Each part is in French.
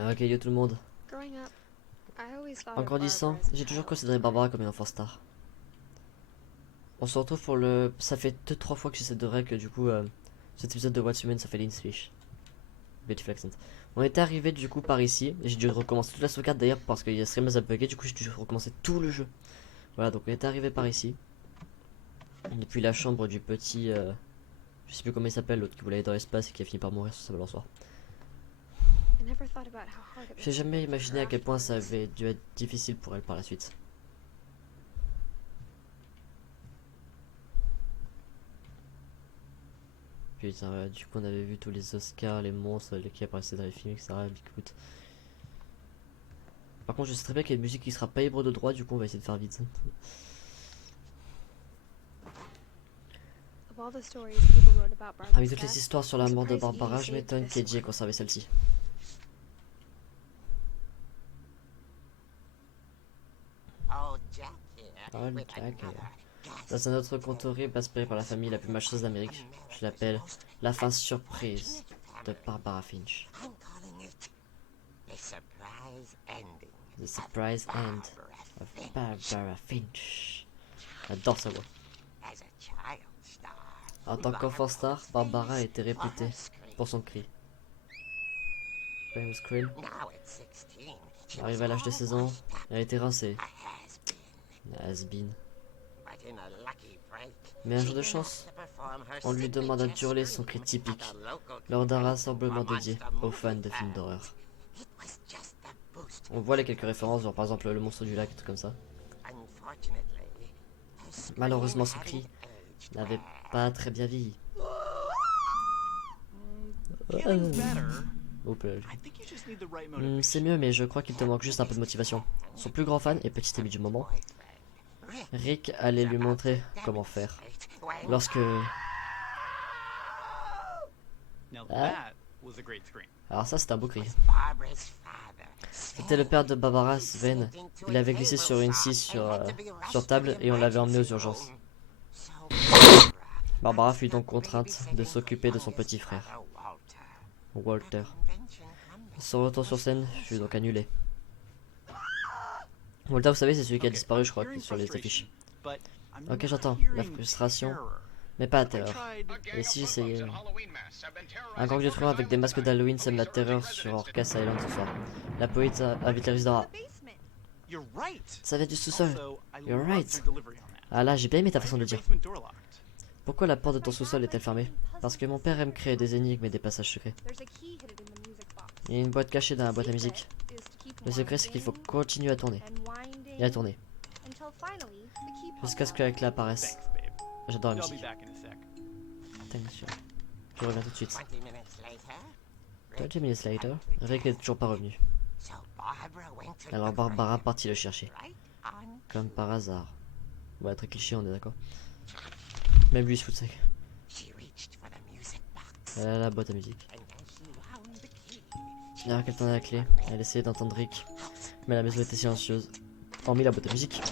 Ok, yo tout le monde. En grandissant, j'ai toujours considéré Barbara comme une enfant star. On se retrouve pour le... Ça fait 2-3 fois que j'essaie de règle, du coup, cet épisode de What's Human, ça fait l'Inspish. Beautiful accent. On était arrivé du coup par ici. J'ai dû recommencer toute la sauvegarde d'ailleurs parce qu'il y a Streamers à bugger. Du coup, j'ai dû recommencer tout le jeu. Voilà, donc on était arrivé par ici. Depuis la chambre du petit. Je sais plus comment il s'appelle, l'autre qui voulait aller dans l'espace et qui a fini par mourir sur sa balançoire. J'ai jamais imaginé à quel point ça avait dû être difficile pour elle par la suite. Putain, du coup, on avait vu tous les Oscars, les monstres qui apparaissaient dans les films, etc. Bigfoot. Par contre, je sais très bien qu'il y a une musique qui sera pas libre de droit, du coup, on va essayer de faire vite. Parmi toutes les histoires sur la mort de Barbara, je m'étonne qu'Eddie ait conservé celle-ci. Oh, Jack. Dans un autre conte horrible inspiré par la famille la plus malchausse d'Amérique, je l'appelle La fin surprise de Barbara Finch. The surprise end of Barbara Finch. J'adore sa voix. En tant qu'enfant star, Barbara a été réputée pour son cri. Famous Scream. Arrivée à l'âge de 16 ans, elle a été rincée. Has-been. Mais un jour de chance, on lui demande hurler son cri typique lors d'un rassemblement dédié aux fans de films d'horreur. On voit les quelques références, genre par exemple le monstre du lac, tout comme ça. Malheureusement, son cri n'avait pas très bien vieilli. C'est mieux, mais je crois qu'il te manque juste un peu de motivation. Son plus grand fan et petit ami du moment, Rick allait lui montrer comment faire. Lorsque... Ah. Alors ça, c'est un beau cri. C'était le père de Barbara, Sven. Il avait glissé sur une scie sur table et on l'avait emmené aux urgences. Barbara fut donc contrainte de s'occuper de son petit frère, Walter. Son retour sur scène fut donc annulé. Walter, vous savez, c'est celui qui a disparu, je crois, sur les affiches. Ok, j'entends. La frustration, mais pas la terreur. Et si j'essayais... Un gang de truands avec des masques d'Halloween sème la terreur sur Orcas Island ce soir. La police invite les résidents à... Ça vient du sous-sol. You're right. Ah là, j'ai bien aimé ta façon de le dire. Pourquoi la porte de ton sous-sol est-elle fermée? Parce que mon père aime créer des énigmes et des passages secrets. Il y a une boîte cachée dans la boîte à musique. Le secret, c'est qu'il faut continuer à tourner. Et à tourner. Jusqu'à ce que la clé apparaisse. J'adore la musique. Attention. Je reviens tout de suite. 20 minutes later, Rick n'est toujours pas revenu. Alors Barbara partit le chercher. Comme par hasard. Ouais, très cliché, on est d'accord. Même lui il se fout de sec. Elle a la boîte à musique. Alors qu'elle tendait la clé, elle essayait d'entendre Rick. Mais la maison était silencieuse. Hormis la boîte à musique.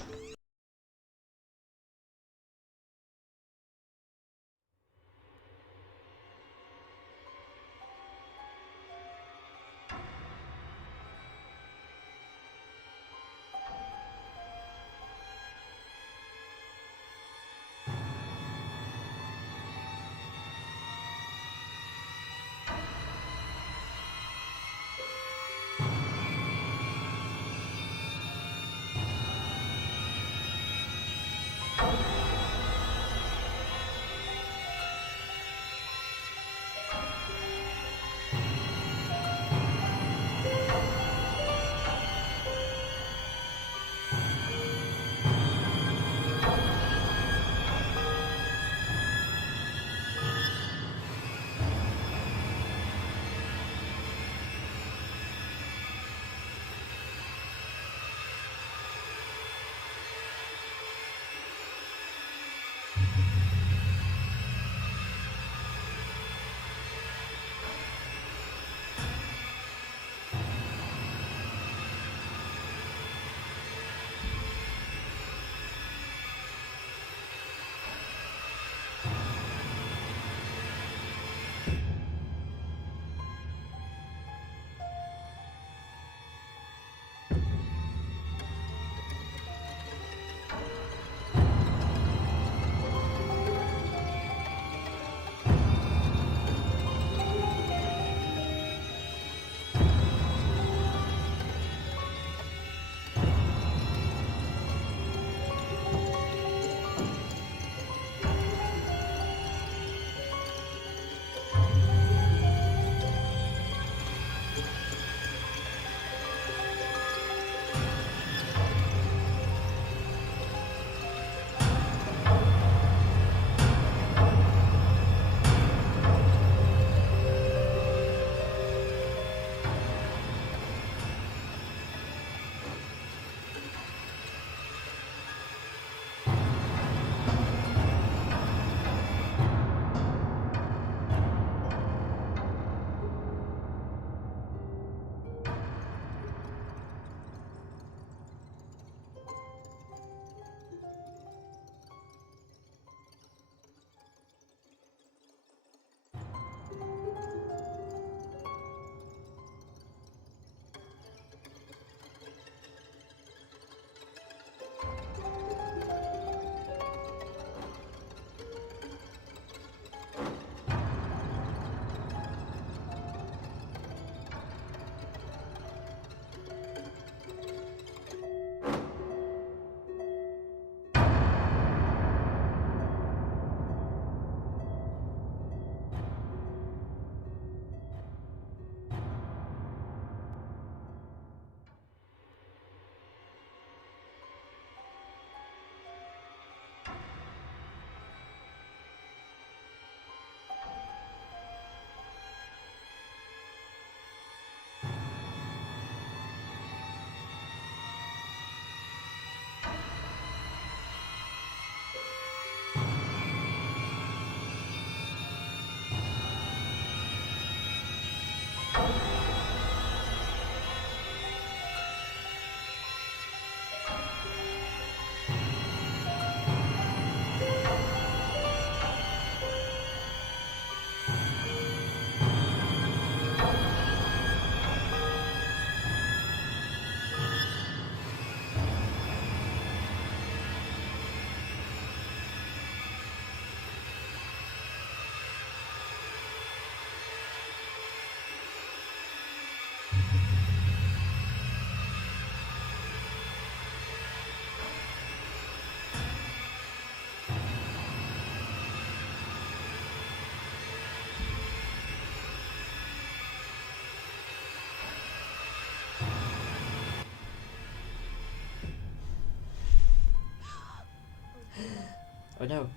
Oh no.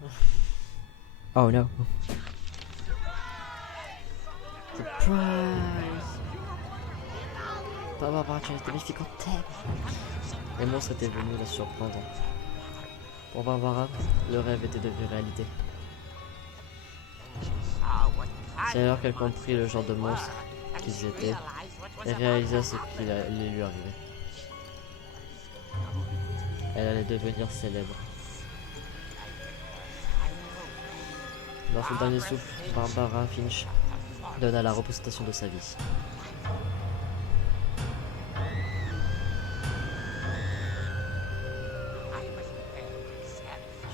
Oh no. Surprise. Barbara, tu étais méfiante. Les monstres étaient venus la surprendre. Pour Barbara, le rêve était devenu réalité. C'est alors qu'elle comprit le genre de monstres qu'ils étaient et réalisa ce qu'il allait lui arriver. Elle allait devenir célèbre. Dans son dernier souffle, Barbara Finch donna la représentation de sa vie.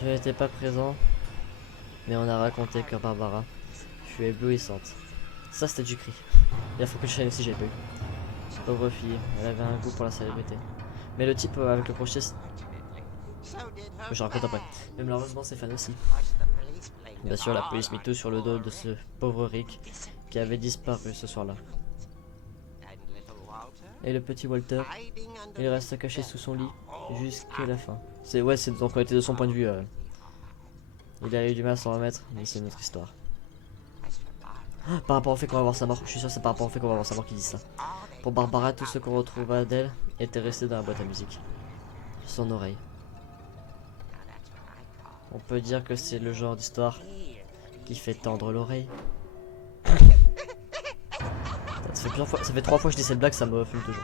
Je n'étais pas présent, mais on a raconté que Barbara fut éblouissante. Ça c'était du cri. Il a fallu que je chaîne aussi, j'ai pas eu. Pauvre fille, elle avait un goût pour la célébrité. Mais le type avec le crochet, je raconte après. Mais malheureusement ses fans aussi. Bien sûr, la police mit tout sur le dos de ce pauvre Rick qui avait disparu ce soir-là. Et le petit Walter, il reste caché sous son lit jusqu'à la fin. C'est donc on était de son point de vue. Il a eu du mal à s'en remettre, mais c'est une autre histoire. Par rapport au fait qu'on va voir sa mort, je suis sûr que c'est par rapport au fait qu'on va voir sa mort qu'ils disent ça. Pour Barbara, tout ce qu'on retrouva d'elle était resté dans la boîte à musique. Son oreille. On peut dire que c'est le genre d'histoire qui fait tendre l'oreille. Ça fait 3 fois que je dis cette blague, ça me fume toujours.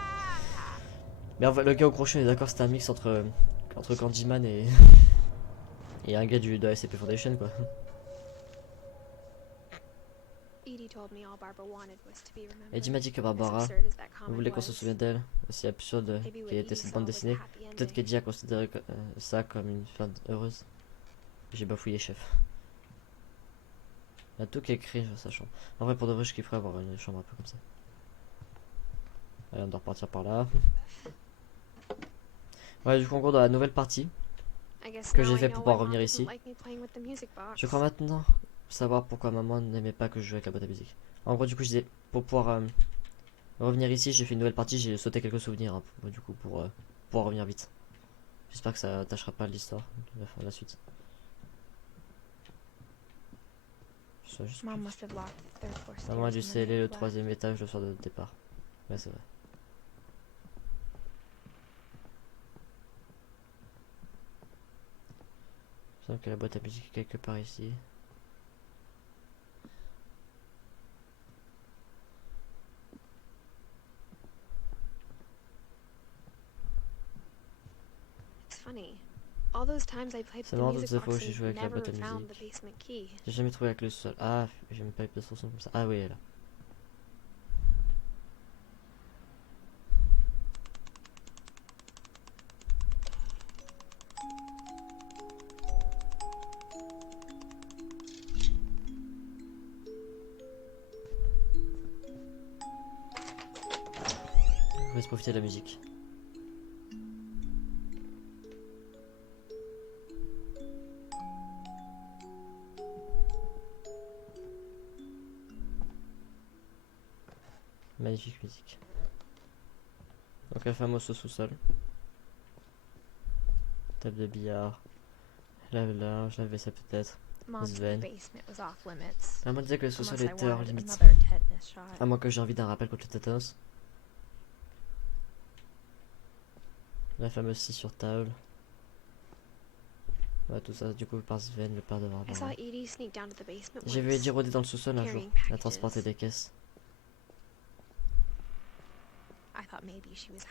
Mais en fait, le gars au crochet, on est d'accord, c'était un mix entre Candyman et et un gars de la SCP Foundation quoi. Eddie m'a dit que Barbara voulait qu'on se souvienne d'elle, aussi absurde qu'elle était cette bande dessinée. Peut-être qu'Eddie a considéré ça comme une fin heureuse. J'ai bafouillé chef. Il y a tout qui est écrit dans sa chambre. En vrai pour de vrai je kifferais avoir une chambre un peu comme ça. Allez on doit repartir par là. Ouais du coup en gros dans la nouvelle partie que j'ai fait pour pouvoir revenir ici. Je crois maintenant savoir pourquoi maman n'aimait pas que je joue avec la boîte à musique. En gros du coup je disais pour pouvoir revenir ici j'ai fait une nouvelle partie, j'ai sauté quelques souvenirs hein, du coup pour pouvoir revenir vite. J'espère que ça tâchera pas l'histoire de la suite. Maman a dû sceller le 3e étage le soir de départ. Ouais c'est vrai. Il semble que la boîte à musique est quelque part ici. C'est marrant toutes ces fois où j'ai joué avec la boîte à musique. J'ai jamais trouvé la clé sous-sol. Ah, j'ai même pas eu de son comme ça. Ah oui, elle est là. On va se profiter de la musique. Magnifique musique. Donc la fameuse au sous-sol. Table de billard. Lave-linge, lave-vaisselle peut-être. Sven. Maman disait que le sous-sol était hors limite. À moins que j'ai envie d'un rappel contre le tétanos. La fameuse scie sur table. Ouais, tout ça du coup par Sven, le père de Barbara. J'ai vu Eddie rôder dans le sous-sol un jour, à transporter des caisses.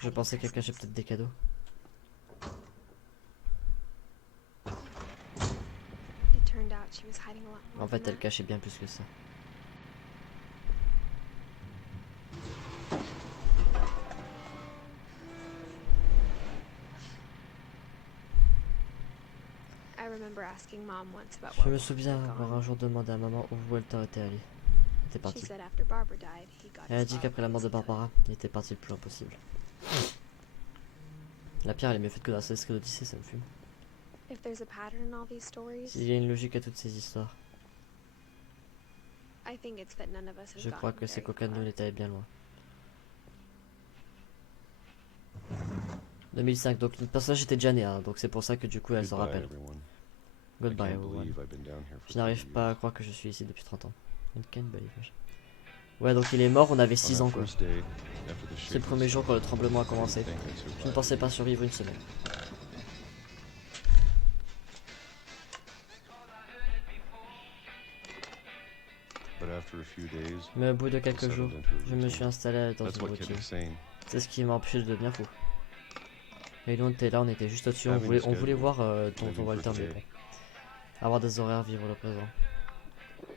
Je pensais qu'elle cachait peut-être des cadeaux. En fait, elle cachait bien plus que ça. Je me souviens avoir un jour demandé à maman où Walter était allé. Il était parti. Elle a dit qu'après la mort de Barbara, il était parti le plus loin possible. La pierre elle est mieux faite que dans Assassin's Creed Odyssey, ça me fume. S'il y a une logique à toutes ces histoires, je crois que c'est qu'aucun de nous n'était bien loin. 2005, donc le personnage était déjà né, hein, donc c'est pour ça que du coup elle s'en rappelle. Goodbye, everyone. Je n'arrive pas à croire que je suis ici depuis 30 ans. I can't believe it. Ouais, donc il est mort, on avait 6 ans quoi. C'est le premier jour quand le tremblement a commencé. Je ne pensais pas survivre une semaine. Mais au bout de quelques jours, je me suis installé dans une routine. C'est ce qui m'a empêché de devenir fou. Et nous on était là, on était juste au-dessus, on voulait voir tonton Walter, mais bon. Avoir des horaires, vivre le présent.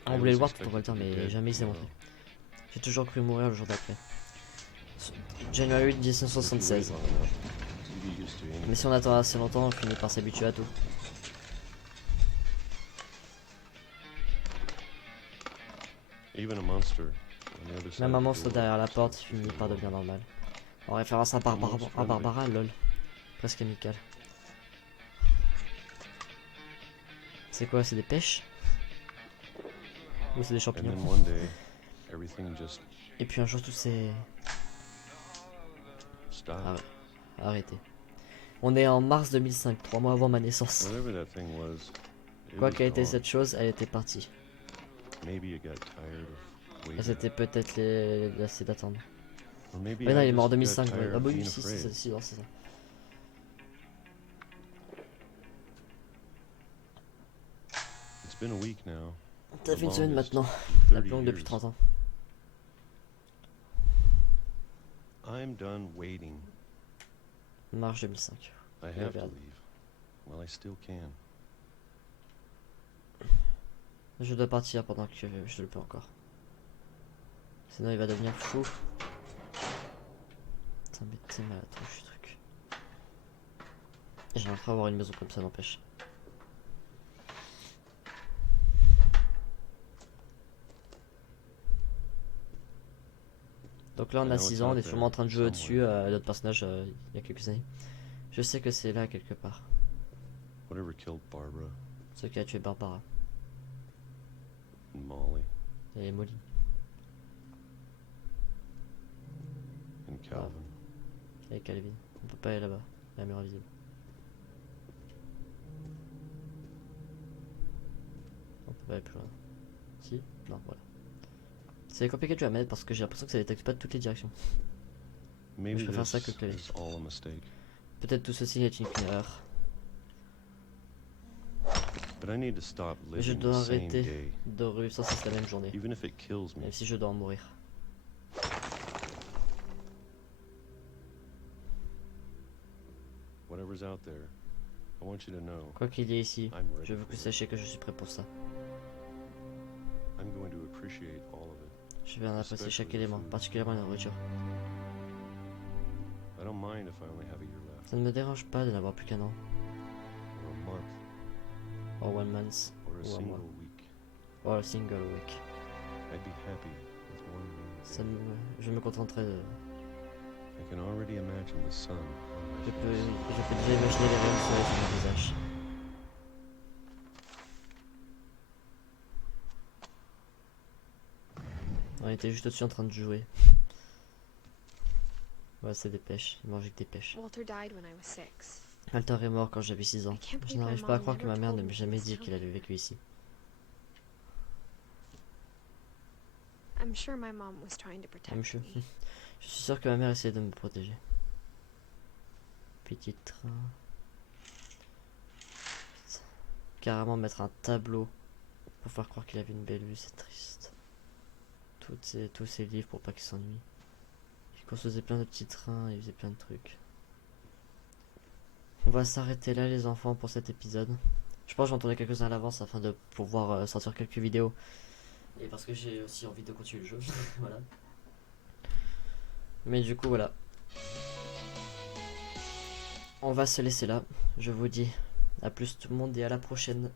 On voulait le voir tonton Walter, mais jamais il s'est montré. J'ai toujours cru mourir le jour d'après. January 1976. Mais si on attend assez longtemps, on finit par s'habituer à tout. Même un monstre derrière la porte finit par devenir normal. En référence à Barbara, lol. Presque amical. C'est quoi, c'est des pêches? Ou c'est des champignons? Et puis un jour tout s'est... Ah ouais, arrêtez. On est en mars 2005, 3 mois avant ma naissance. Quoi qu'a été cette chose, elle était partie. Elle s'était peut-être lassée d'attendre. Mais non, il est mort en 2005. Ouais. Ah bah oui, si, c'est ça. Ça fait une semaine maintenant, la plus longue depuis 30 ans. Mars 2005. Je dois partir pendant que je le peux encore. Sinon il va devenir fou. Ça m'est mal à la tronche ce truc. J'aimerais avoir une maison comme ça, n'empêche. Donc là on a 6 ans, on est sûrement en train de jouer au-dessus à d'autres personnages il y a quelques années. Je sais que c'est là quelque part. Ce qui a tué Barbara. Et Molly. Et Calvin. On peut pas aller là-bas, la mur invisible. On peut pas aller plus loin. Si? Non, voilà. C'est compliqué de jouer à manette parce que j'ai l'impression que ça détecte pas de toutes les directions. Mais je préfère ça que le clavier. Peut-être tout ceci est une erreur. Mais je dois arrêter de revivre sans cesse la même journée. Même si je dois en mourir. Quoi qu'il y ait ici, je veux que vous sachiez que je suis prêt pour ça. Je vais en apprécier chaque élément, particulièrement la nourriture. Ça ne me dérange pas de n'avoir plus qu'un an. Or 1 month. Ou un mois. Or a single week. Je me contenterai de... Je peux déjà imaginer les rayons de soleil sur mon visage. On était juste au-dessus en train de jouer. Ouais, c'est des pêches. Il mangeait que des pêches. Walter est mort quand j'avais 6 ans. Je n'arrive pas à croire que ma mère ne m'ait jamais dit qu'il avait vécu ici. Je suis sûr que ma mère essayait de me protéger. Petit train. Carrément mettre un tableau pour faire croire qu'il avait une belle vue, c'est triste. Tous ces livres pour pas qu'il s'ennuie. Il construisait plein de petits trains, il faisait plein de trucs. On va s'arrêter là les enfants pour cet épisode. Je pense que j'en tourner quelques-uns à l'avance afin de pouvoir sortir quelques vidéos. Et parce que j'ai aussi envie de continuer le jeu. Voilà. Mais du coup voilà. On va se laisser là. Je vous dis à plus tout le monde et à la prochaine.